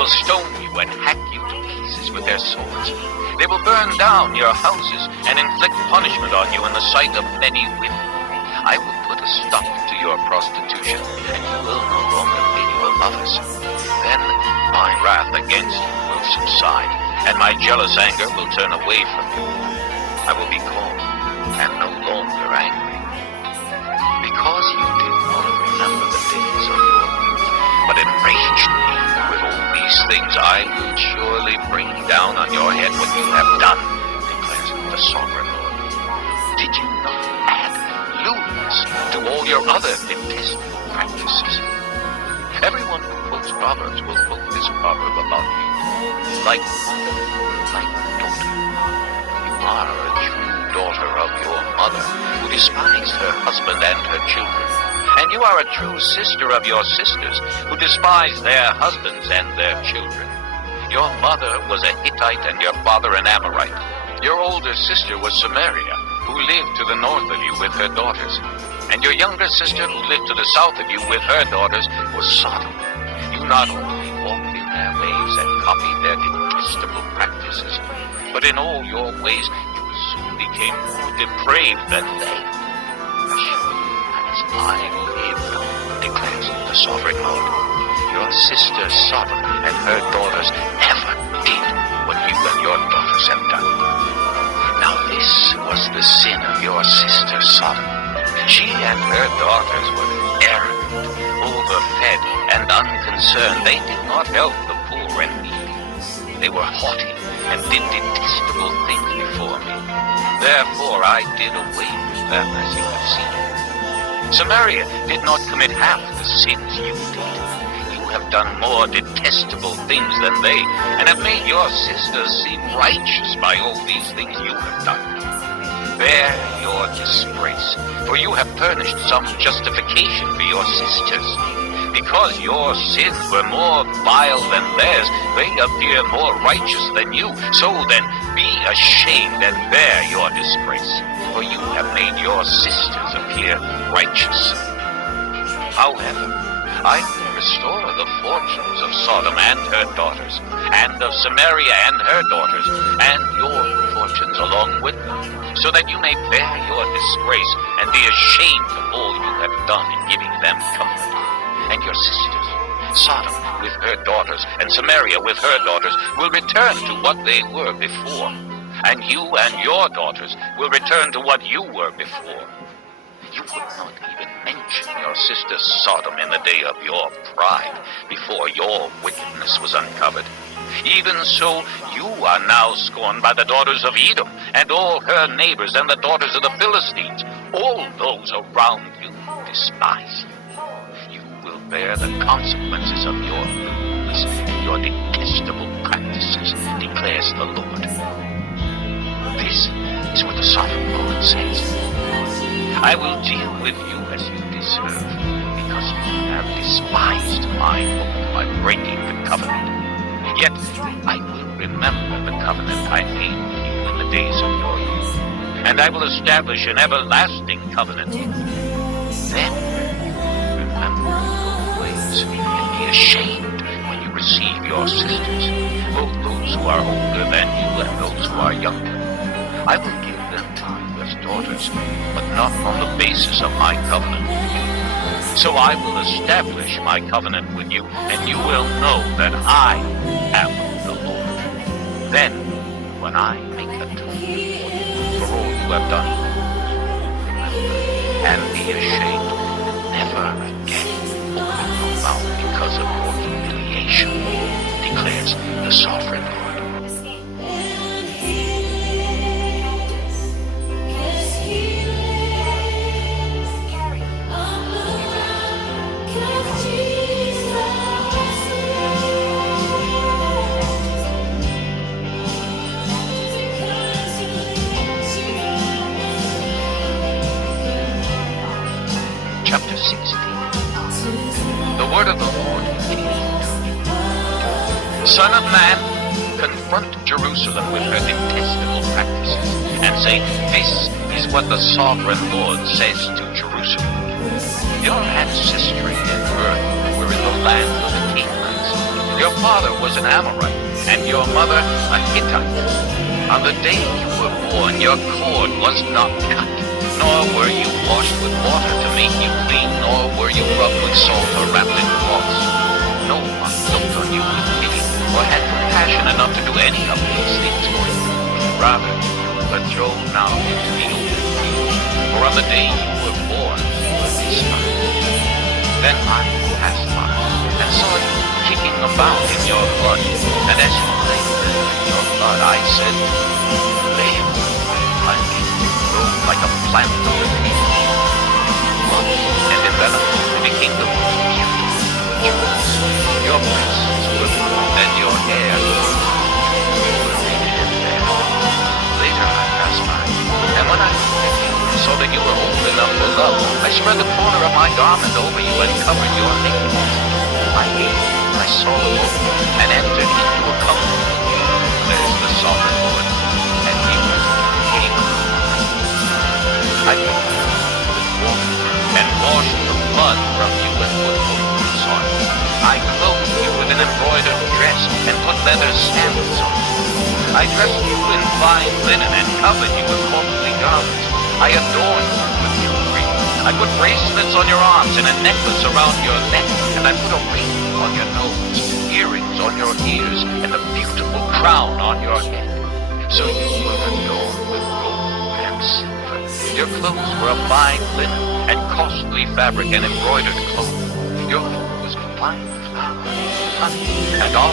will stone you and hack you to pieces with their swords. They will burn down your houses and inflict punishment on you in the sight of many women. I will put a stop to your prostitution, and you will no longer pay your lovers. Then my wrath against you will subside, and my jealous anger will turn away from you. I will be calm and no longer angry. Because you did not remember the days of your youth, but enraged me with all these things, I will surely bring down on your head what you have done, declares the sovereign Lord. Did you not add lewdness to all your other detestable practices? Everyone who quotes Proverbs will quote this proverb about you. Like mother, like daughter. You are a true daughter of your mother, who despised her husband and her children. And you are a true sister of your sisters, who despise their husbands and their children. Your mother was a Hittite and your father an Amorite. Your older sister was Samaria, who lived to the north of you with her daughters. And your younger sister, who lived to the south of you with her daughters, was Sodom. You not only walked in their ways and copied their detestable practices, but in all your ways you soon became more depraved than they. As I live, declares the sovereign Lord, your sister Sodom and her daughters never did what you and your daughters have done. Now this was the sin of your sister Sodom. She and her daughters were arrogant, overfed, and unconcerned. They did not help the poor and needy. They were haughty and did detestable things before me. Therefore I did away with them, as you have seen. Samaria did not commit half the sins you did. You have done more detestable things than they, and have made your sisters seem righteous by all these things you have done. Bear your disgrace, for you have furnished some justification for your sisters. Because your sins were more vile than theirs, they appear more righteous than you. So then, be ashamed and bear your disgrace, for you have made your sisters appear righteous. However, I will restore the fortunes of Sodom and her daughters, and of Samaria and her daughters, and your fortunes along with them, so that you may bear your disgrace and be ashamed of all you have done in giving them comfort. And your sisters, Sodom with her daughters, and Samaria with her daughters, will return to what they were before. And you and your daughters will return to what you were before. You would not even mention your sister Sodom in the day of your pride, before your wickedness was uncovered. Even so, you are now scorned by the daughters of Edom, and all her neighbors, and the daughters of the Philistines. All those around you despise you. Bear the consequences of your lewdness and your detestable practices, declares the Lord. This is what the sovereign Lord says. I will deal with you as you deserve, because you have despised my oath by breaking the covenant. Yet I will remember the covenant I made with you in the days of your youth, and I will establish an everlasting covenant with you. Then remember and be ashamed when you receive your sisters, both those who are older than you and those who are younger. I will give them to you as daughters, but not on the basis of my covenant with you. So I will establish my covenant with you, and you will know that I am the Lord. Then, when I make atonement for all you have done, remember and be ashamed never again. Because of your humiliation, declares the sovereign Lord. Chapter 16. The word of the Lord came to me. Son of man, confront Jerusalem with her detestable practices, and say, this is what the sovereign Lord says to Jerusalem. Your ancestry and birth were in the land of the Canaanites, and Your father was an Amorite, and your mother a Hittite. On the day you were born, your cord was not cut, nor were you washed with water to make you clean, nor were you rubbed with salt or wrapped in cloths. No one looked on you with pity, or had compassion enough to do any of these things for you. Rather, you were thrown out into the open field, for on the day you were born, you were despised. Then I passed by, and saw you kicking about in your blood, and as you lay there in your blood, I said, there, I grow like a plant of the field. And developed and became the most beautiful jewels. Your breasts were gold, and your hair were rich and fair. Later I passed by, and when I looked at you, saw that you were old enough for love, I spread the corner of my garment over you and covered your nakedness. I gazed, I saw the book, and entered into a covenant. There's the sovereign Lord, and you came I took you with water, and washed the blood from you and put ointments on you. I clothed you with an embroidered dress, and put leather sandals on you. I dressed you in fine linen, and covered you with costly garments. I adorned you with jewelry. I put bracelets on your arms, and a necklace around your neck, and I put a ring on your nose, earrings on your ears, and a beautiful crown on your head. So you were adorned with gold and silver. Your clothes were of fine linen, and costly fabric, and embroidered cloth. Your food was fine flour, honey, and all.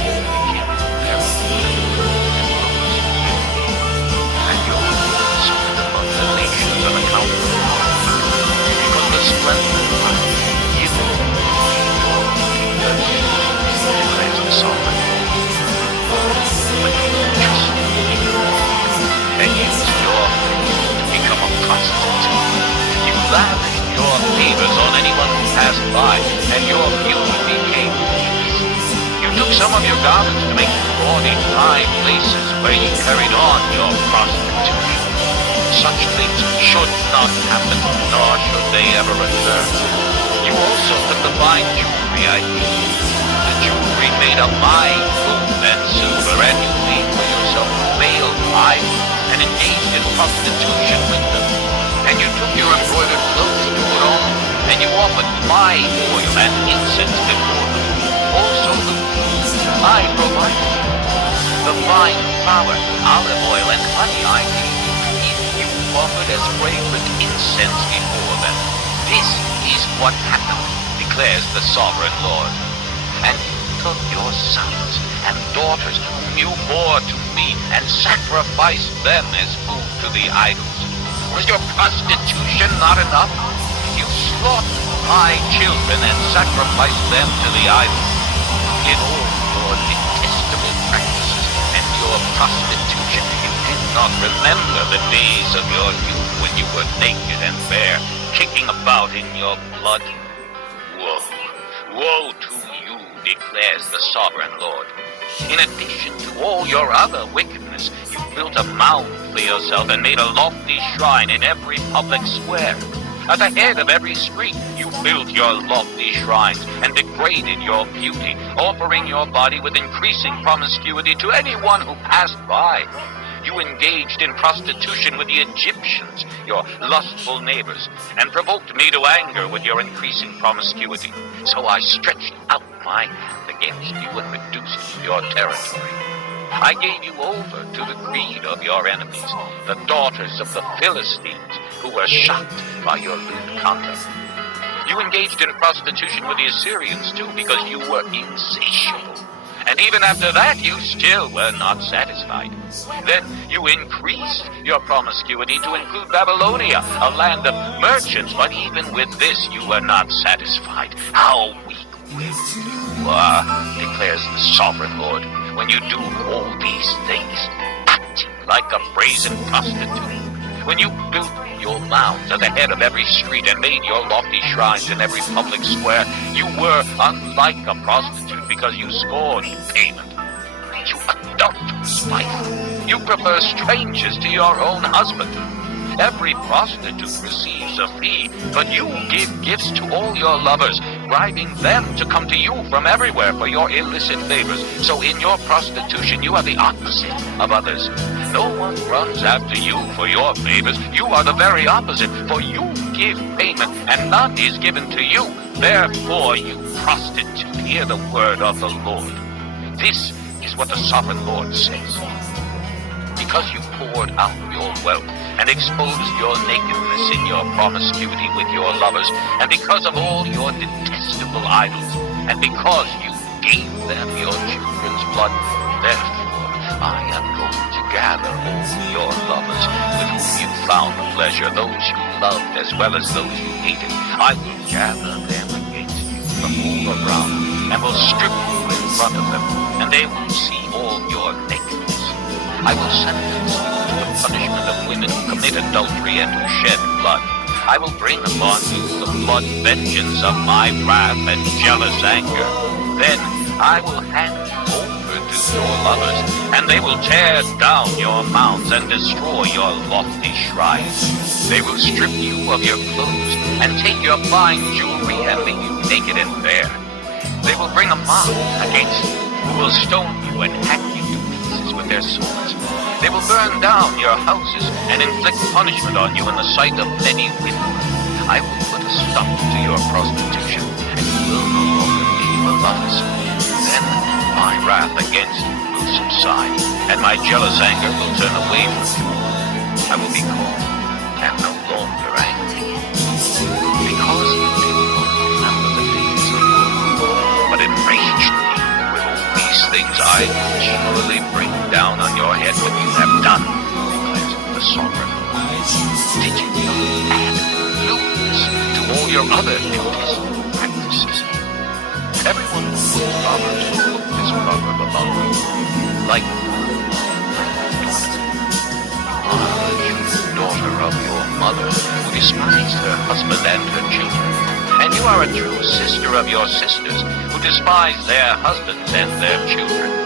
Became very beautiful and your eyes were among the nations on account of the Lord. Because the splendor of life given your declares the sovereign Lord. But you justly and used your faith to become a prostitute. You lavished your favors on anyone who passed by, and your beauty became hideous. You took some of your garments to make gaudy high places where you carried on your prostitution. Such things should not happen, nor should they ever occur. You also took the fine jewelry I gave you, the jewelry made of my gold and silver, and you made for yourself veiled idols, and engaged in prostitution with them. And you took your embroidered clothes to put on, and you offered my oil and incense before them. Also the food I provided you, the fine flour, olive oil, and honey I gave you, offered as fragrant incense before them. This is what happened, declares the sovereign Lord. And you took your sons and daughters whom you bore to me, and sacrificed them as food to the idols. Was your prostitution not enough? You slaughtered my children and sacrificed them to the idols. In all your detestable practices and your prostitution, you did not remember the days of your youth when you were naked and bare, kicking about in your blood. Woe, woe to you, declares the sovereign Lord. In addition to all your other wickedness, you built a mound for yourself and made a lofty shrine in every public square. At the head of every street, you built your lofty shrines and degraded your beauty, offering your body with increasing promiscuity to anyone who passed by. You engaged in prostitution with the Egyptians, your lustful neighbors, and provoked me to anger with your increasing promiscuity. So I stretched out my hand against you and reduced your territory. I gave you over to the greed of your enemies, the daughters of the Philistines, who were shocked by your lewd conduct. You engaged in prostitution with the Assyrians, too, because you were insatiable. And even after that, you still were not satisfied. Then you increased your promiscuity to include Babylonia, a land of merchants, but even with this you were not satisfied. How weak-willed you are, declares the sovereign Lord, when you do all these things, acting like a brazen prostitute. When you built your mounds at the head of every street and made your lofty shrines in every public square, you were unlike a prostitute because you scorned payment. You adulterous wife, you prefer strangers to your own husband. Every prostitute receives a fee, but you give gifts to all your lovers, bribing them to come to you from everywhere for your illicit favors. So in your prostitution, you are the opposite of others. No one runs after you for your favors. You are the very opposite, for you give payment, and none is given to you. Therefore, you prostitute, hear the word of the Lord. This is what the sovereign Lord says. Because you poured out your wealth and exposed your nakedness in your promiscuity with your lovers, and because of all your detestable idols, and because you gave them your children's blood, therefore I am going to gather all your lovers with whom you found pleasure, those you loved as well as those you hated. I will gather them against you from all around, and will strip you in front of them, and they will see all your nakedness. I will sentence you to the punishment of women who commit adultery and who shed blood. I will bring upon you the blood vengeance of my wrath and jealous anger. Then I will hand you over to your lovers, and they will tear down your mounds and destroy your lofty shrines. They will strip you of your clothes and take your fine jewelry and leave you naked and bare. They will bring a mob against you, who will stone you and hack you to pieces with their swords. They will burn down your houses and inflict punishment on you in the sight of many women. I will put a stop to your prostitution, and you will no longer be the lovers. Then my wrath against you will subside, and my jealous anger will turn away from you. I will be calm and no longer angry, because you did not remember the days of old, but enraged me with all these things. I will surely bring down on your head what you have done, declares the sovereign Lord. Did you not add lewdness to all your other detestable practices? Everyone who puts proverbs will put this proverb among you, like daughter of your mother, who despised her husband and her children. And you are a true sister of your sisters, who despise their husbands and their children.